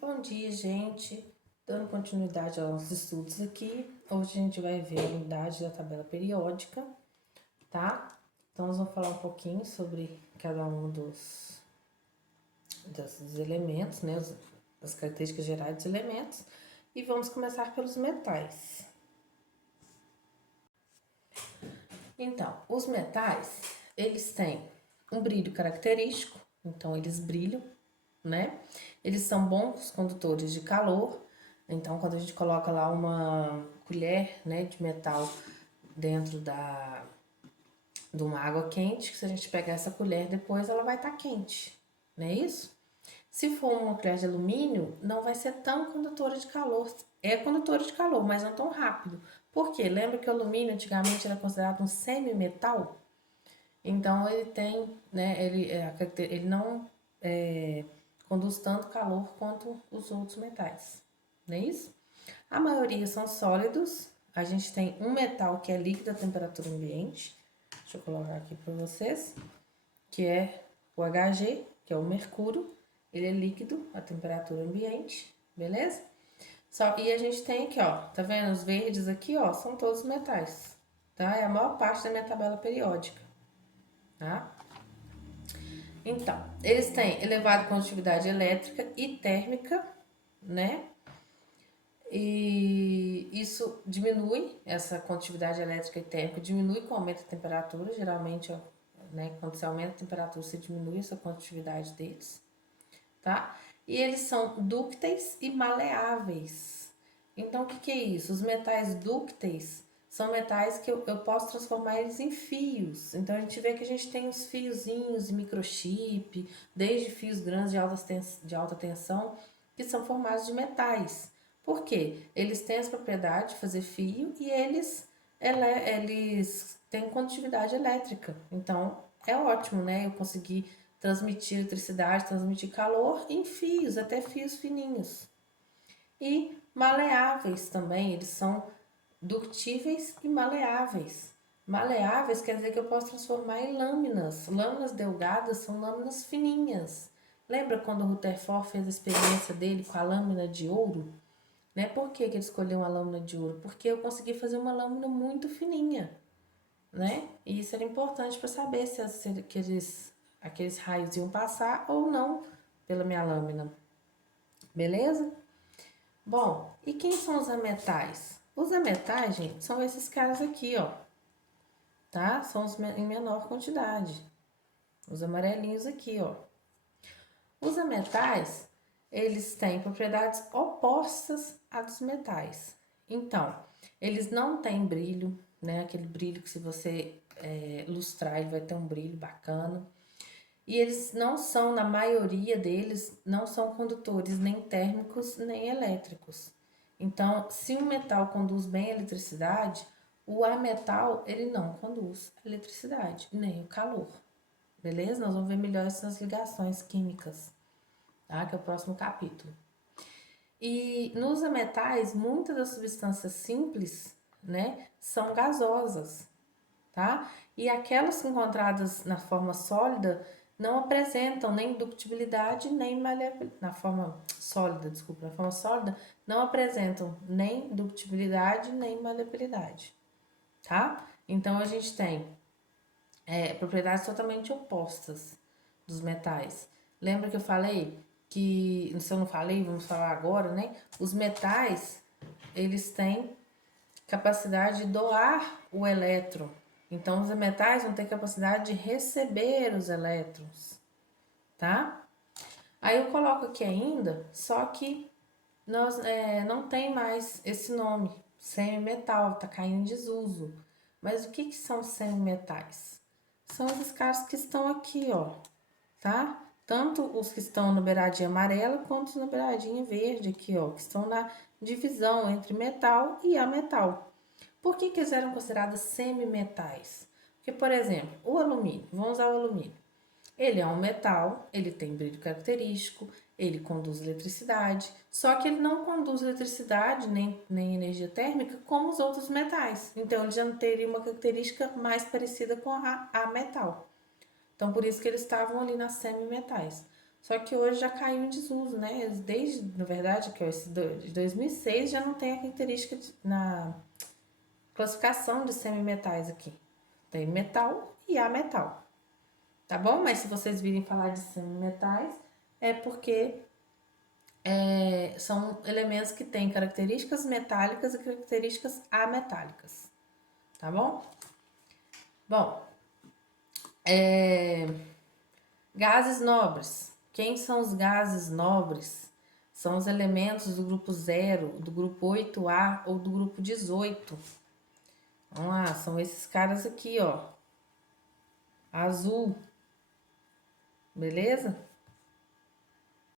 Bom dia, gente. Dando continuidade aos nossos estudos aqui. Hoje a gente vai ver a unidade da tabela periódica, tá? Então, nós vamos falar um pouquinho sobre cada um dos elementos, né? As características gerais dos elementos. E vamos começar pelos metais. Então, os metais, eles têm um brilho característico, então eles brilham, né? Eles são bons condutores de calor, então quando a gente coloca lá uma colher, né, de metal dentro de uma água quente, que se a gente pegar essa colher depois ela vai estar quente, não é isso? Se for uma colher de alumínio, não vai ser tão condutora de calor. É condutora de calor, mas não tão rápido. Por quê? Lembra que o alumínio antigamente era considerado um semi-metal? Então ele tem, né, ele não conduz tanto calor quanto os outros metais, não é isso? A maioria são sólidos. A gente tem um metal que é líquido a temperatura ambiente. Deixa eu colocar aqui para vocês, que é o Hg, que é o mercúrio. Ele é líquido a temperatura ambiente, beleza? E a gente tem aqui, ó, tá vendo? Os verdes aqui, ó, são todos metais, tá? É a maior parte da minha tabela periódica, tá? Então, eles têm elevada condutividade elétrica e térmica, né? E isso diminui, essa condutividade elétrica e térmica diminui com o aumento da temperatura, geralmente, né, quando você aumenta a temperatura, você diminui essa condutividade deles, tá? E eles são dúcteis e maleáveis. Então, o que é isso? Os metais dúcteis são metais que eu posso transformar eles em fios. Então, a gente vê que a gente tem os fiozinhos de microchip, desde fios grandes de alta tensão, que são formados de metais. Por quê? Eles têm essa propriedade de fazer fio e eles têm condutividade elétrica. Então, é ótimo, né? Eu conseguir transmitir eletricidade, transmitir calor em fios, até fios fininhos. E maleáveis também, eles são ductíveis e maleáveis. Maleáveis quer dizer que eu posso transformar em lâminas. Lâminas delgadas são lâminas fininhas. Lembra quando o Rutherford fez a experiência dele com a lâmina de ouro? Né? Por que ele escolheu uma lâmina de ouro? Porque eu consegui fazer uma lâmina muito fininha, né? E isso era importante para saber se aqueles raios iam passar ou não pela minha lâmina. Beleza? Bom, e quem são os ametais? Os ametais, gente, são esses caras aqui, ó. Tá? São os em menor quantidade. Os amarelinhos aqui, ó. Os ametais, eles têm propriedades opostas a dos metais. Então, eles não têm brilho, né? Aquele brilho que se você lustrar, ele vai ter um brilho bacana. E eles não são, na maioria deles, não são condutores nem térmicos nem elétricos. Então, se um metal conduz bem a eletricidade, o ametal, ele não conduz a eletricidade, nem o calor. Beleza? Nós vamos ver melhor isso nas ligações químicas, tá? Que é o próximo capítulo. E nos ametais, muitas das substâncias simples, né, são gasosas, tá? E aquelas encontradas na forma sólida não apresentam nem ductibilidade nem maleabilidade. Na forma sólida, não apresentam nem ductibilidade nem maleabilidade, tá? Então a gente tem propriedades totalmente opostas dos metais. Lembra que eu falei que, se eu não falei, vamos falar agora, né? Os metais, eles têm capacidade de doar o elétron. Então, os metais vão ter capacidade de receber os elétrons, tá? Aí eu coloco aqui ainda, só que não tem mais esse nome, semimetal, tá caindo em desuso. Mas o que são semimetais? São esses caras que estão aqui, ó, tá? Tanto os que estão na beiradinha amarela, quanto na beiradinha verde aqui, ó, que estão na divisão entre metal e ametal. Por que eles eram considerados semimetais? Porque, por exemplo, o alumínio, vamos usar o alumínio. Ele é um metal, ele tem brilho característico, ele conduz eletricidade, só que ele não conduz eletricidade nem energia térmica como os outros metais. Então, ele já não teria uma característica mais parecida com a metal. Então, por isso que eles estavam ali nas semimetais. Só que hoje já caiu em desuso, né? Desde, na verdade, que esse de 2006 já não tem a característica na classificação de semimetais aqui. Tem metal e ametal, tá bom? Mas se vocês virem falar de semimetais, é porque são elementos que têm características metálicas e características ametálicas, tá bom? Bom, gases nobres. Quem são os gases nobres? São os elementos do grupo 0, do grupo 8A ou do grupo 18. Vamos lá, são esses caras aqui, ó. Azul. Beleza?